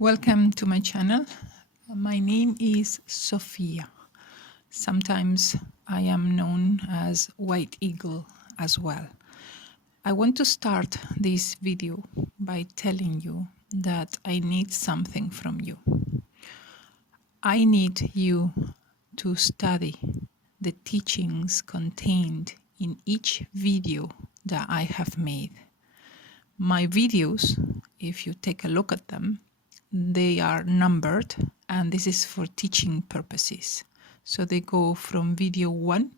Welcome to my channel. My name is Sophia. Sometimes I am known as White Eagle as well. I want to start this video by telling you that I need something from you. I need you to study the teachings contained in each video that I have made. My videos, if you take a look at them, they are numbered, and this is for teaching purposes. So they go from video 1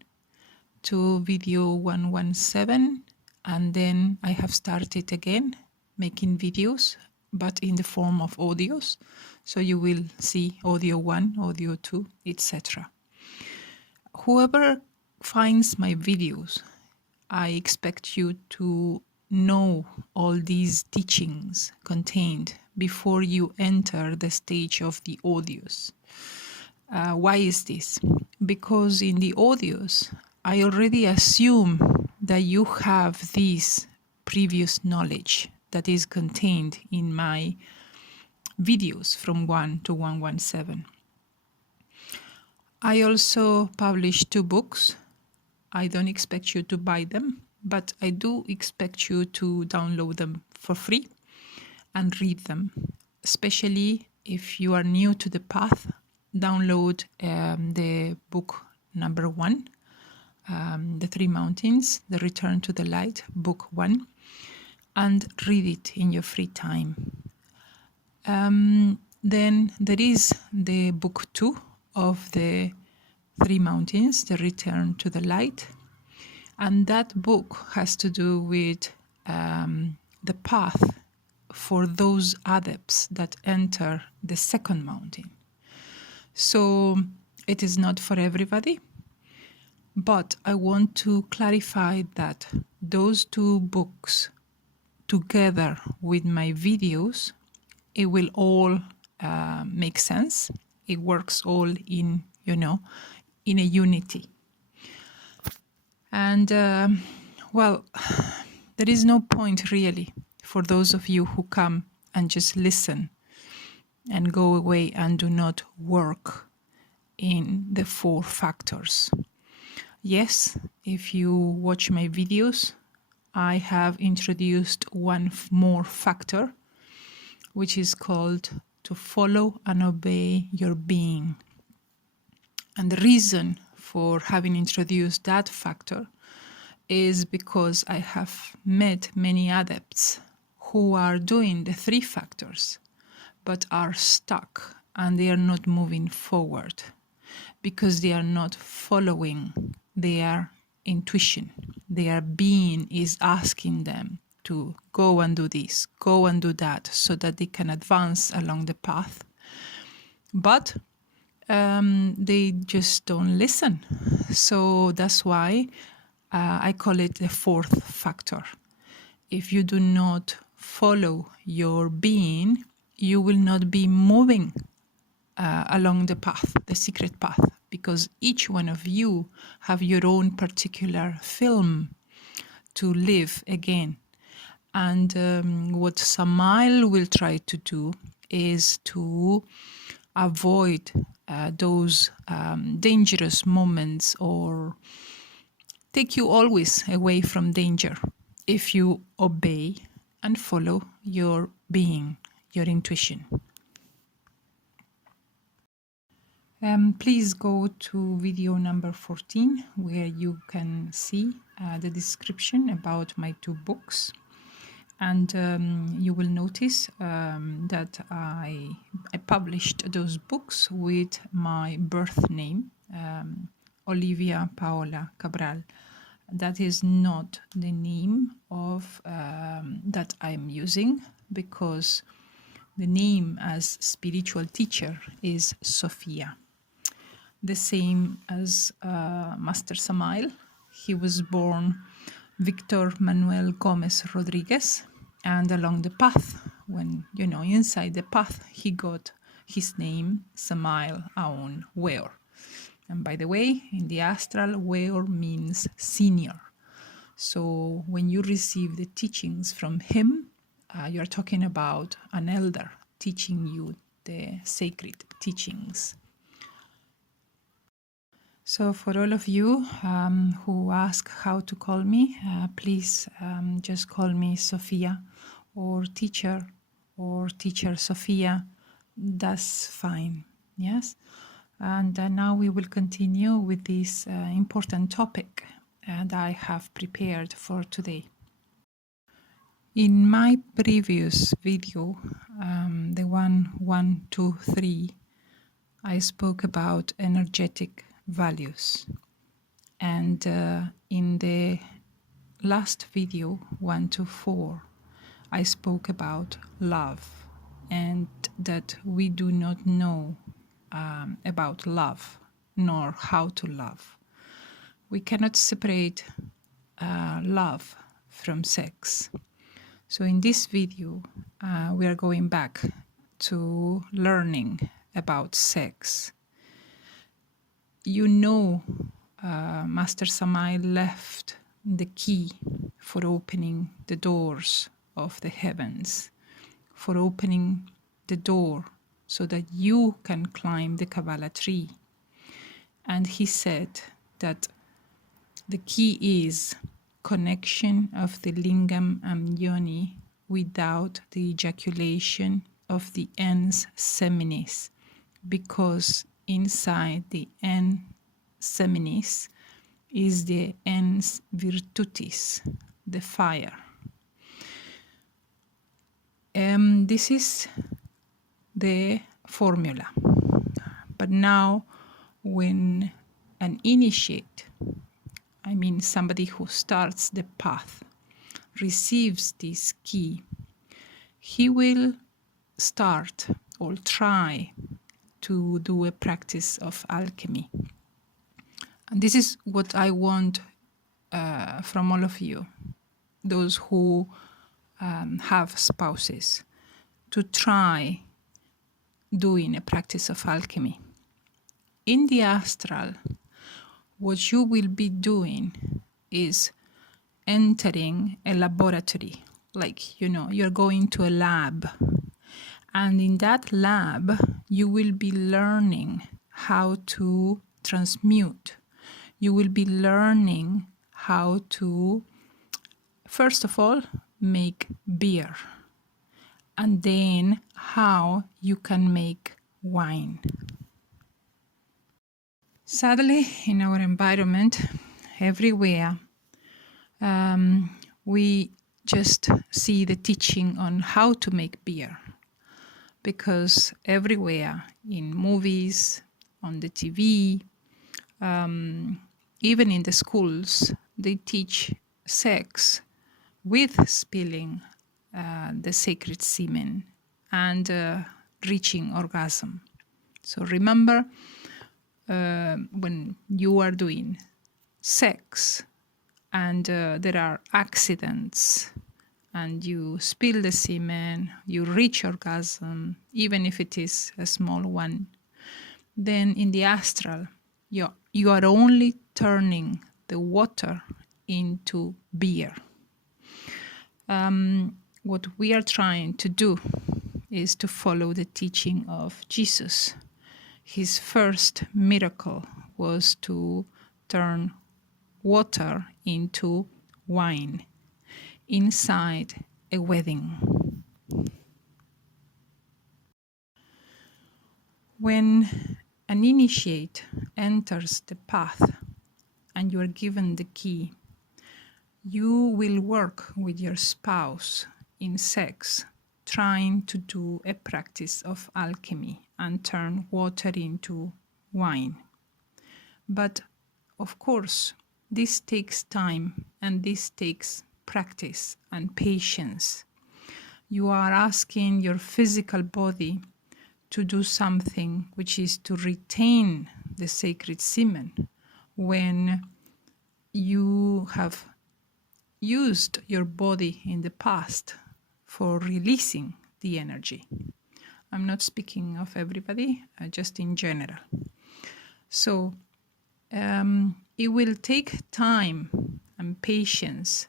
to video 117, and then I have started again making videos, but in the form of audios. So you will see audio 1, audio 2, etc. Whoever finds my videos, I expect you to know all these teachings contained before you enter the stage of the audios. Why is this? Because in the audios, I already assume that you have this previous knowledge that is contained in my videos from 1 to 117. I also published 2 books. I don't expect you to buy them, but I do expect you to download them for free and read them. Especially if you are new to the path, download the book number 1, The 3 Mountains, The Return to the Light, book 1, and read it in your free time. Then there is the book 2 of the 3 Mountains, The Return to the Light. And that book has to do with the path for those adepts that enter the second mountain. So it is not for everybody, but I want to clarify that those 2 books, together with my videos, it will all make sense. It works all in, in a unity. And, well, there is no point really for those of you who come and just listen and go away and do not work in the 4 factors. Yes, if you watch my videos, I have introduced one more factor, which is called to follow and obey your being. And the reason for having introduced that factor is because I have met many adepts who are doing the 3 factors, but are stuck and they are not moving forward because they are not following their intuition. Their being is asking them to go and do this, go and do that, so that they can advance along the path. But they just don't listen. So that's why I call it the 4th factor. If you do not follow your being, you will not be moving along the path, the secret path, because each one of you have your own particular film to live again. And what Samael will try to do is to avoid those dangerous moments, or take you always away from danger if you obey and follow your being, your intuition. Please go to video number 14, where you can see the description about my 2 books. And you will notice that I published those books with my birth name, Olivia Paola Cabral. That is not the name of that I'm using, because the name as spiritual teacher is Sophia. The same as Master Samael. He was born Victor Manuel Gomez Rodriguez, and along the path, when, inside the path, he got his name, Samael Aoun Weor. And by the way, in the astral, Weor means senior. So when you receive the teachings from him, you're talking about an elder teaching you the sacred teachings. So for all of you who ask how to call me, please just call me Sophia or Teacher Sophia. That's fine. Yes. And now we will continue with this important topic that I have prepared for today. In my previous video, the 1, 2, 3, I spoke about energetic values. And in the last video, 1 to 4, I spoke about love and that we do not know about love nor how to love. We cannot separate love from sex. So in this video, we are going back to learning about sex. You know, Master Samael left the key for opening the doors of the heavens, for opening the door so that you can climb the Kabbalah tree. And he said that the key is connection of the lingam and yoni without the ejaculation of the ens seminis, because inside the ens seminis is the ens virtutis, the fire. This is the formula. But now when an initiate, I mean somebody who starts the path, receives this key, he will start or try to do a practice of alchemy. And this is what I want from all of you, those who have spouses, to try doing a practice of alchemy. In the astral, what you will be doing is entering a laboratory, like, you're going to a lab. And in that lab, you will be learning how to transmute. You will be learning how to, first of all, make beer. And then how you can make wine. Sadly, in our environment, everywhere, we just see the teaching on how to make beer. Because everywhere, in movies, on the TV, even in the schools, they teach sex with spilling the sacred semen and reaching orgasm. So remember, when you are doing sex and there are accidents and you spill the semen, you reach orgasm, even if it is a small one, then in the astral, you are only turning the water into beer. What we are trying to do is to follow the teaching of Jesus. His first miracle was to turn water into wine inside a wedding. When an initiate enters the path and you are given the key, you will work with your spouse in sex, trying to do a practice of alchemy and turn water into wine. But of course, this takes time and this takes practice and patience. You are asking your physical body to do something which is to retain the sacred semen when you have used your body in the past for releasing the energy. I'm not speaking of everybody, just in general. So it will take time and patience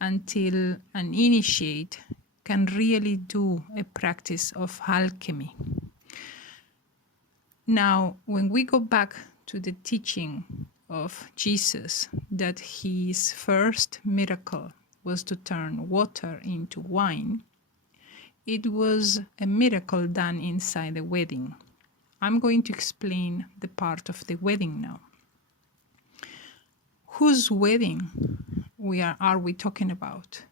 until an initiate can really do a practice of alchemy. Now, when we go back to the teaching of Jesus, that his first miracle was to turn water into wine, it was a miracle done inside the wedding. I'm going to explain the part of the wedding now. Whose wedding are we talking about?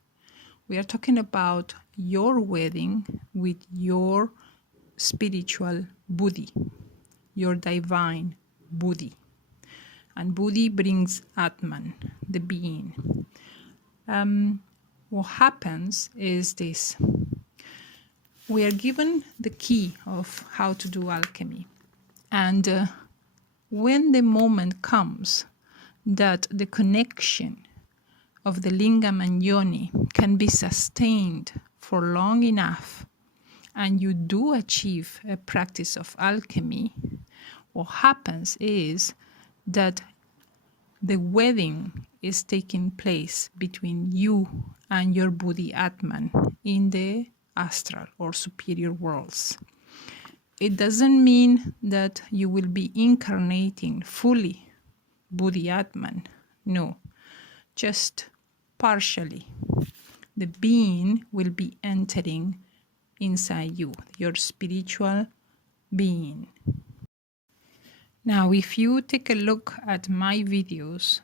We are talking about your wedding with your spiritual Buddhi, your divine Buddhi. And Buddhi brings Atman, the being. What happens is this. We are given the key of how to do alchemy. And when the moment comes that the connection of the lingam and yoni can be sustained for long enough, and you do achieve a practice of alchemy, what happens is that the wedding is taking place between you and your Buddhi Atman in the astral or superior worlds. It doesn't mean that you will be incarnating fully Buddhi Atman. No, just partially. The being will be entering inside you, your spiritual being. Now, if you take a look at my videos,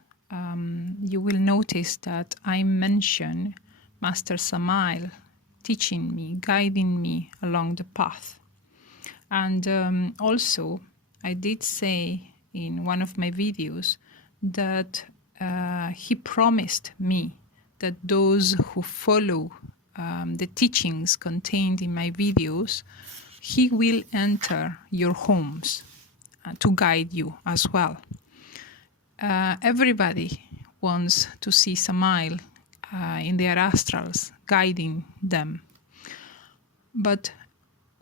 you will notice that I mention Master Samael teaching me, guiding me along the path. And also, I did say in one of my videos that he promised me that those who follow the teachings contained in my videos, he will enter your homes to guide you as well. Everybody wants to see Samael in their astrals guiding them. But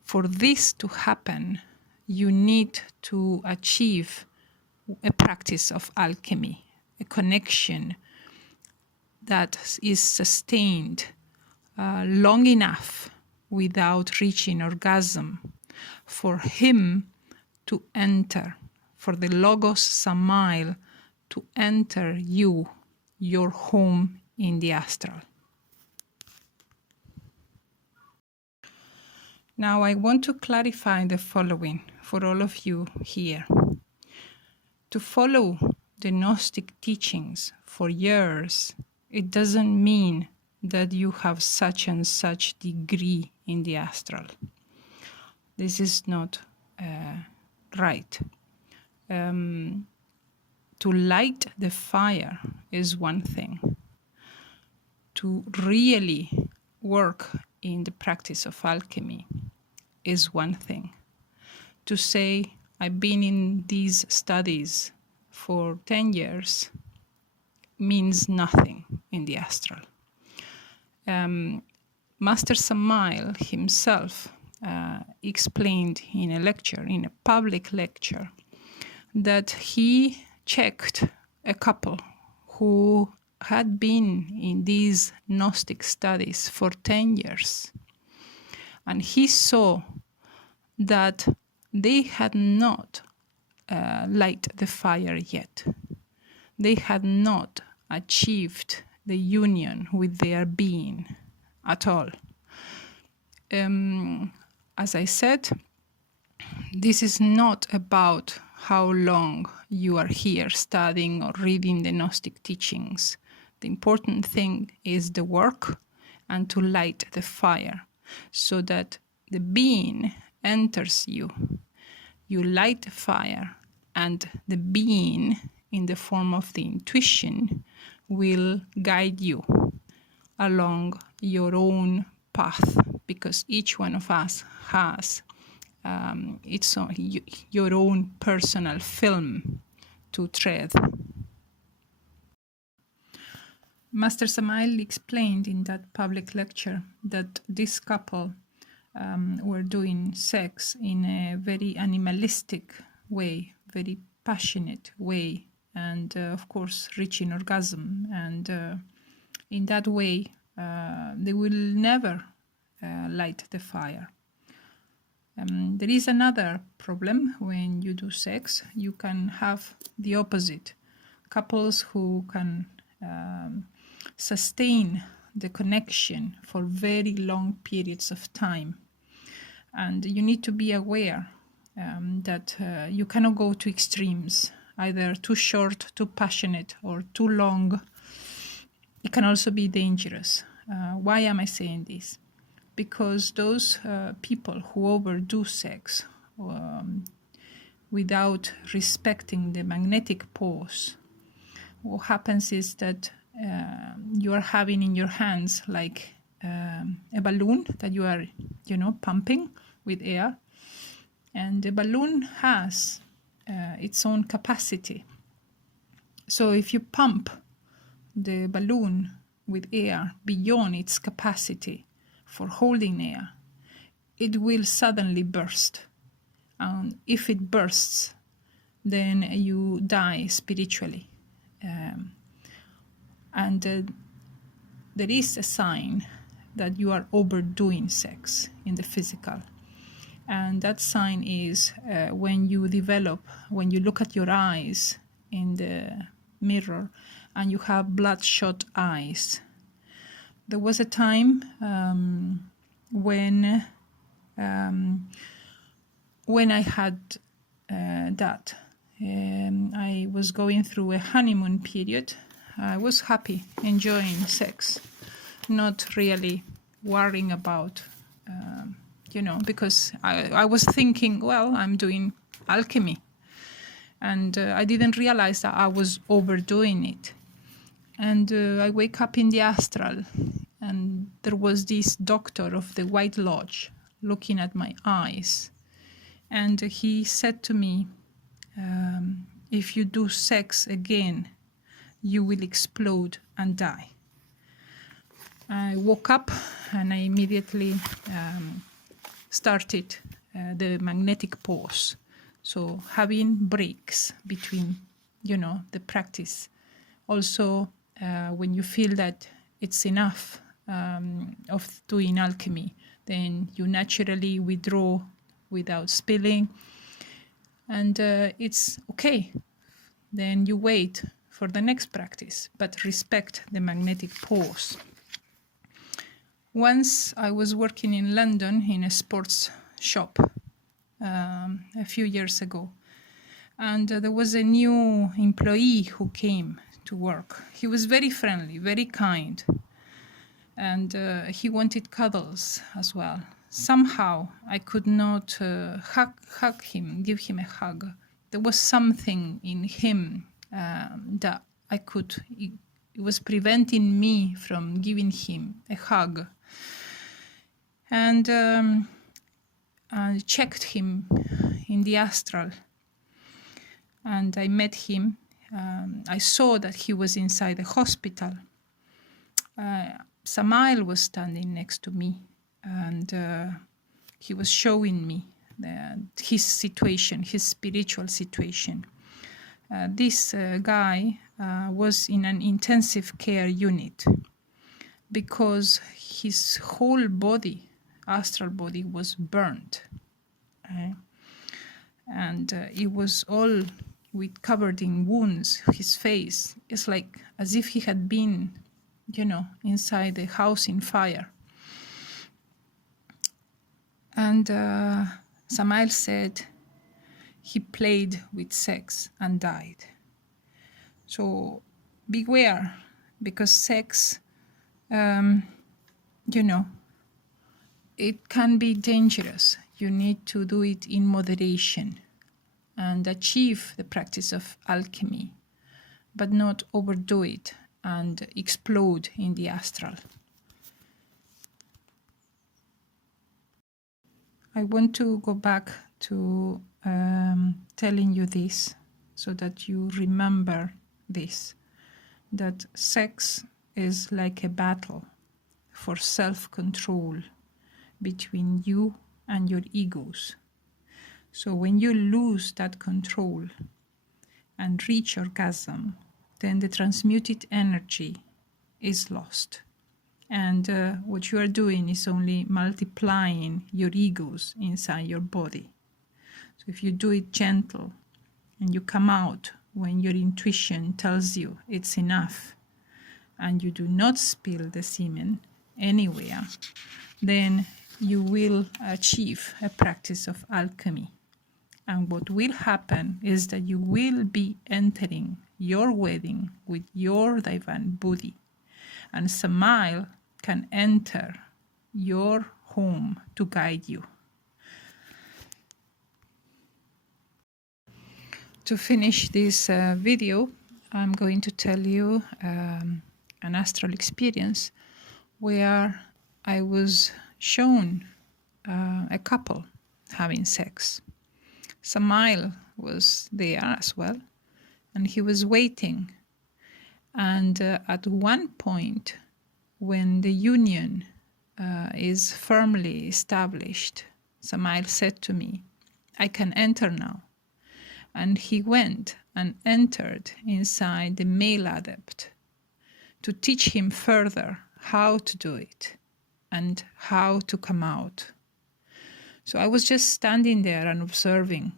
for this to happen, you need to achieve a practice of alchemy, a connection that is sustained long enough without reaching orgasm for him to enter, for the Logos Samael to enter you, your home in the astral. Now I want to clarify the following for all of you here. To follow the Gnostic teachings for years, it doesn't mean that you have such and such degree in the astral. This is not right. To light the fire is one thing. To really work in the practice of alchemy is one thing. To say, I've been in these studies for 10 years means nothing in the astral. Master Samael himself explained in a lecture, in a public lecture, that he checked a couple who had been in these Gnostic studies for 10 years. And he saw that they had not light the fire yet. They had not achieved the union with their being at all. As I said, this is not about how long you are here studying or reading the Gnostic teachings. The important thing is the work and to light the fire so that the being enters you. You light the fire and the being, in the form of the intuition, will guide you along your own path, because each one of us has your own personal film to tread. Master Samael explained in that public lecture that this couple were doing sex in a very animalistic way, very passionate way, and of course reaching orgasm. And in that way, they will never light the fire. There is another problem when you do sex. You can have the opposite. Couples who can sustain the connection for very long periods of time. And you need to be aware that you cannot go to extremes, either too short, too passionate, or too long. It can also be dangerous. Why am I saying this? Because those people who overdo sex without respecting the magnetic pause, what happens is that you are having in your hands like a balloon that you are, pumping with air, and the balloon has its own capacity. So if you pump the balloon with air beyond its capacity for holding air, it will suddenly burst. And if it bursts, then you die spiritually. And there is a sign that you are overdoing sex in the physical. And that sign is when you look at your eyes in the mirror and you have bloodshot eyes. There was a time when I had that. I was going through a honeymoon period. I was happy, enjoying sex, not really worrying about, because I was thinking, well, I'm doing alchemy. And I didn't realize that I was overdoing it. And I wake up in the astral, and there was this doctor of the White Lodge looking at my eyes. And he said to me, if you do sex again, you will explode and die. I woke up and I immediately started the magnetic pause. So having breaks between, the practice. Also, when you feel that it's enough of doing alchemy, then you naturally withdraw without spilling. And it's okay. Then you wait for the next practice, but respect the magnetic pause. Once I was working in London in a sports shop a few years ago, and there was a new employee who came to work. He was very friendly, very kind, and he wanted cuddles as well. Somehow I could not hug him, give him a hug. There was something in him that it was preventing me from giving him a hug. And I checked him in the astral, and I met him. I saw that he was inside the hospital. Samael was standing next to me, and he was showing me his situation, his spiritual situation. This guy was in an intensive care unit because his whole body, astral body, was burnt. And it was all covered in wounds. His face is like as if he had been, inside the house in fire. And Samael said he played with sex and died. So beware, because sex, it can be dangerous. You need to do it in moderation and achieve the practice of alchemy, but not overdo it and explode in the astral. I want to go back to telling you this so that you remember this, that sex is like a battle for self-control between you and your egos. So when you lose that control and reach orgasm, then the transmuted energy is lost. And what you are doing is only multiplying your egos inside your body. So if you do it gentle and you come out when your intuition tells you it's enough, and you do not spill the semen anywhere, then you will achieve a practice of alchemy. And what will happen is that you will be entering your wedding with your divine Buddhi. And Samael can enter your home to guide you. To finish this video, I'm going to tell you an astral experience where I was shown a couple having sex. Samael was there as well, and he was waiting. And at one point, when the union is firmly established, Samael said to me, "I can enter now." And he went and entered inside the male adept to teach him further how to do it and how to come out. So I was just standing there and observing.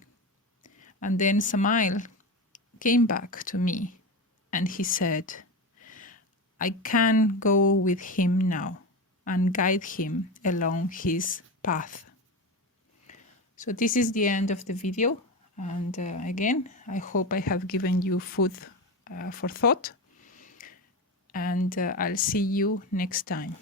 And then Samael came back to me and he said, "I can go with him now and guide him along his path." So this is the end of the video. And again, I hope I have given you food for thought. And I'll see you next time.